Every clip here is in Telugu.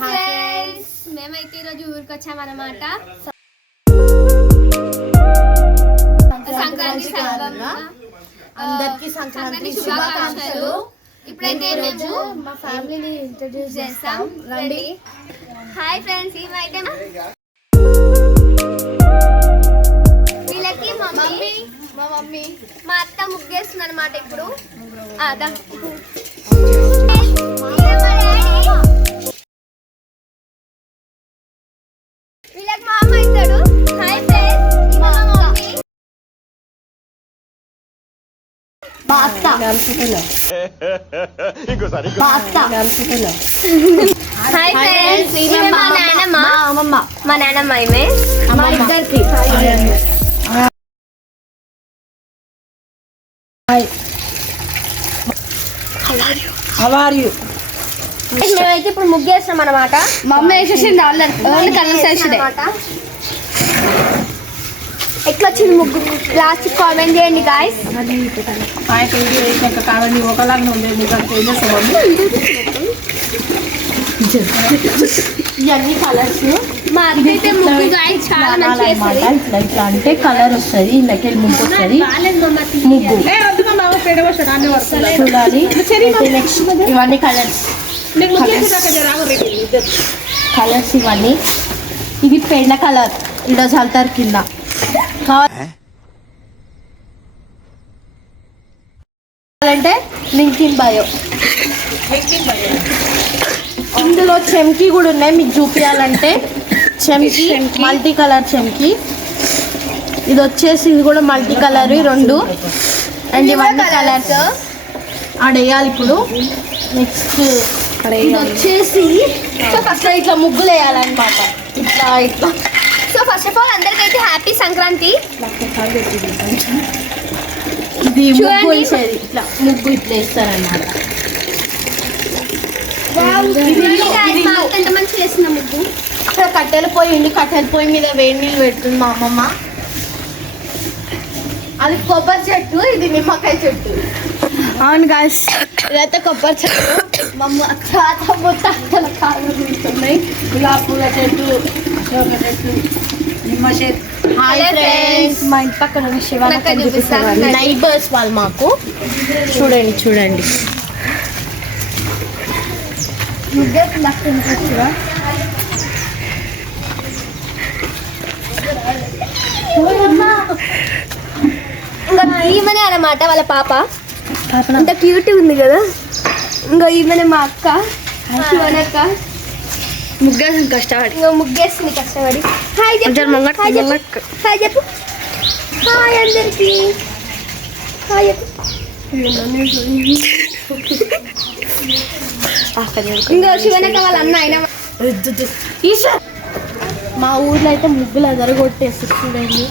ఫ్రెండ్స్, మేమైతే ఈరోజు ఊరికి వచ్చామన్నమాట. సంక్రాంతి అందరికి సంక్రాంతి శుభాకాంక్షలు. ఇప్పుడైతే మేము మా ఫ్యామిలీని ఇంట్రడ్యూస్ చేస్తాం. రండి. హాయ్ ఫ్రెండ్స్, ఈమైతే వీళ్ళకి మా మమ్మీ మా అత్త ముగ్గేస్తుంది అనమాట. ఇప్పుడు వీళ్ళకి మా అమ్మ ఇస్తాడు. హాయ్ ఫ్రెండ్స్, మా మమ్మీ మా అత్త హాయ్ ఫ్రెండ్స్, మా నాన్నమ్మ మా నాన్నమ్మ ఈమె మా ఇద్దరికి. మేమైతే ఇప్పుడు ముగ్గేస్తాం అనమాట. మమ్మీ వేసేసింది ఆల్రెడీ కలర్స్ వేసింది. ఎట్లా వచ్చింది ముగ్గు లాస్ట్ కామెంట్ చేయండి గాయ్స్. ఇవన్నీ కలర్స్ మా అత్తైతే ముగ్గు గాయ్స్ చాలా మంచిగా వేస్తుంది. ఇట్లా అంటే కలర్ వస్తుంది, ఇళ్ళకి ముగ్గు వస్తుంది. ముగ్గు చూడాలి. నెక్స్ట్ ఇవన్నీ కలర్స్ కలర్స్ ఇవన్నీ. ఇది పెండ కలర్ ఇడ చల్తారు కింద. కావాలంటే లింక్ ఇన్ బయో. ఇందులో చెంకి కూడా ఉన్నాయి, మీకు చూపించాలంటే. చెంకి మల్టీ కలర్ చెంకి. ఇది వచ్చేసి ఇది కూడా మల్టీ కలర్ రెండు. అండ్ ఇవన్నీ కలర్స్ ఆడేయాలి ఇప్పుడు. నెక్స్ట్ ఇది వచ్చేసి ఫస్ట్ ఇట్లా ముగ్గులు వేయాలన్నమాట. ఇట్లా ఇట్లా. సో ఫస్ట్ ఆఫ్ ఆల్ అందరికైతే హ్యాపీ సంక్రాంతి. ఇది ముగ్గు వేసేది. ఇట్లా ముగ్గు ఇట్లా వేస్తారన్నమాట. ఎంత మంచిగా వేసిన ముగ్గు. అక్కడ కట్టెల పొయ్యి మీద వేడి నీళ్ళు పెడుతుంది మా అమ్మమ్మ. అది కొబ్బరి చెట్టు, ఇది నిమ్మకాయ చెట్టు. అవును గాయస్, ఇదైతే కొబ్బరి చెట్టు. అక్కడ కాళ్ళు తీస్తున్నాయి. గులాబీ పూల చెట్టు, అశోక చెట్టు, నిమ్మ చెట్టు. హాయ్ ఫ్రెండ్స్, మా ఇంటి పక్కన శివాలయం నైబర్స్ వాళ్ళు మాకు. చూడండి ఈమెనే అన్నమాట వాళ్ళ పాప. అంత క్యూట్ ఉంది కదా. ఇంకా ఈమెనే మా అక్క శివనక్క. ముగ్గేస్తుంది కష్టపడి. ఇంకా ముగ్గేస్తుంది కష్టపడి. హాయ్ చెప్పు. హాయ్ చెప్పు. హాయ్ అందరికి. హాయ్ చెప్పు. ఇంకా శివనక్క వాళ్ళ అన్న అయినా. మా ఊర్లో అయితే ముగ్గులు అదరగొట్టేసి చూడండి.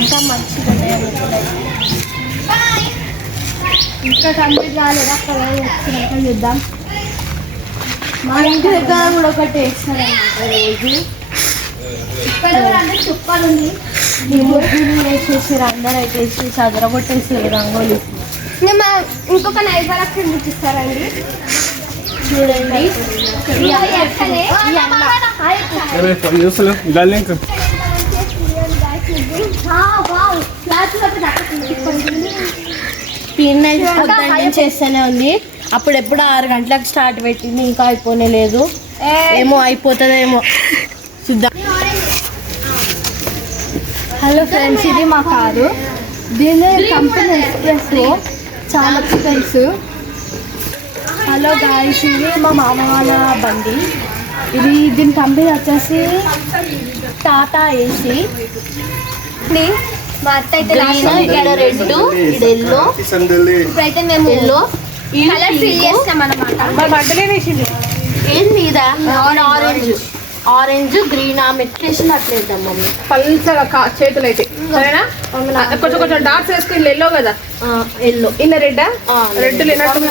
ఇంకా మంచిగా ఉన్నాయి ముగ్గులు అయితే. ఇంకా కంప్లీట్ కాలేదు. అక్కడ వచ్చినాక చూద్దాం. మా ఇంటి దగ్గర కూడా ఒకటి వేస్తారన్నమాట రోజు. ఇక్కడ కూడా అంటే చుక్కలు ఉంది. ఈ ముగ్గులు వేసేసారు. అందరూ అయితే వేసేసి అదరగొట్టేసారు రంగోలి. ఇంకొక నైబర్ అక్కడ చూపిస్తారండి. చూడండి పిన్ అయితే పొద్దున్న చేస్తూనే ఉంది. అప్పుడెప్పుడు 6 గంటలకు స్టార్ట్ పెట్టింది, ఇంకా అయిపోనే లేదు. ఏమో అయిపోతుందేమో చూద్దాం. హలో ఫ్రెండ్స్, ఇది మా కారు. దీని కంపెనీ ఎక్స్ప్రెస్ చాలా తెలుసు. హలో గాయ్స్, ఇది మా మామ వాళ్ళ బండి. దీని కంపెనీ వచ్చేసి టాటా ఏసీ. మా అత్త అయితే ఇక్కడ రెడ్, ఇది ఎల్లో. ఇప్పుడైతే మేము ఎల్లో కలర్ ఫిల్ చేస్తాం అన్నమాట. ఏంది ఇదా? Orange green. ఆ మెట్లేసి అట్లేద్దాం మమ్మీ. పల్చగా చేతులు అయితే సరేనా. కొంచెం డాట్స్ వేసుకుని ఎల్లో కదా. ఎల్లో ఇన్న రెడ్డా. రెడ్ లేనట్టు ఉంది.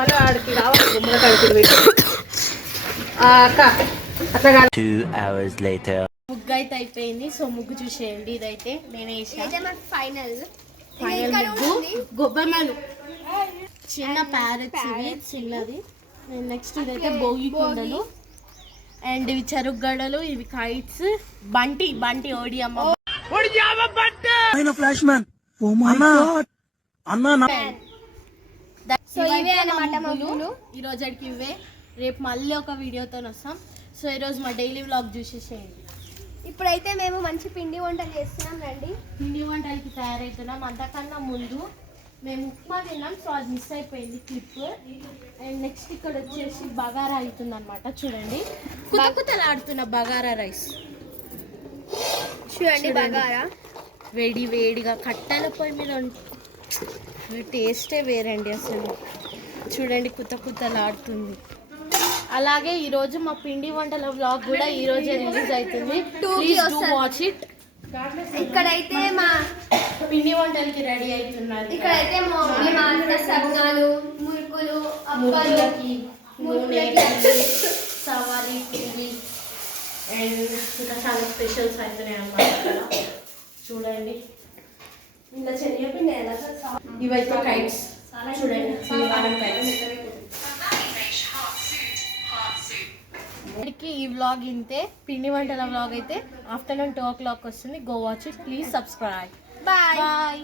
మళ్ళీ ఆడికి రావాలి. ముగ్గు అయితే అయిపోయింది. సో ముగ్గు చూసేయండి. ఇదైతే నేనే ఫైనల్ ముగ్గు. గొబ్బెమ్మలు చిన్న ప్యారెట్స్, చిన్నది నెక్స్ట్ ఇదైతే భోగి కుండలు అండ్ ఇవి చెరుకు గడలు, ఇవి కైట్స్, బంటి బంటి ఓడి అమ్మ సో ఇవే అన్నమాట మా ముగ్గులు. ఈ రోజుకి ఇవే. రేపు మళ్ళీ ఒక వీడియోతో వస్తాం. సో ఈరోజు మా డైలీ వ్లాగ్ చూసేసేయండి. ఇప్పుడైతే మేము మంచి పిండి వంటలు చేస్తున్నాం రండి. పిండి వంటలకి తయారవుతున్నాం. అంతకన్నా ముందు మేము ఉప్మా తిన్నాం, సో అది మిస్ అయిపోయింది క్లిప్. అండ్ నెక్స్ట్ ఇక్కడ వచ్చేసి బగారా అవుతుంది అనమాట. చూడండి కుతకుతలాడుతున్న బగారా రైస్ చూడండి. బగారా వేడి వేడిగా కట్టెల పొయ్యి మీద టేస్టే వేరండి అసలు. చూడండి కుతకుతలాడుతుంది. అలాగే ఈరోజు మా పిండి వంటల వ్లాగ్ కూడా ఈ రోజే రిలీజ్ అవుతుంది. Please do watch it. ఇక్కడైతే మా పిండి వంటలకి రెడీ అవుతున్నారు. ఇక్కడైతే మా మమ్మీ మా సగ్నాలు, మురుకులు, అప్పాలు, నూనె, సవారీ పిండి అండ్ ఇంకా చాలా స్పెషల్స్ అవుతున్నాయి అన్నమాట అక్కడ. చూడండి ఇంకా శనగపిండి ఇవైతే కైట్స్ చూడండి. ఈ వ్లాగ్ ఇంతే. పిండి వంటల వ్లాగ్ అయితే ఆఫ్టర్నూన్ 2 o'clock వస్తుంది. Go watch it. Please subscribe. Bye. Bye.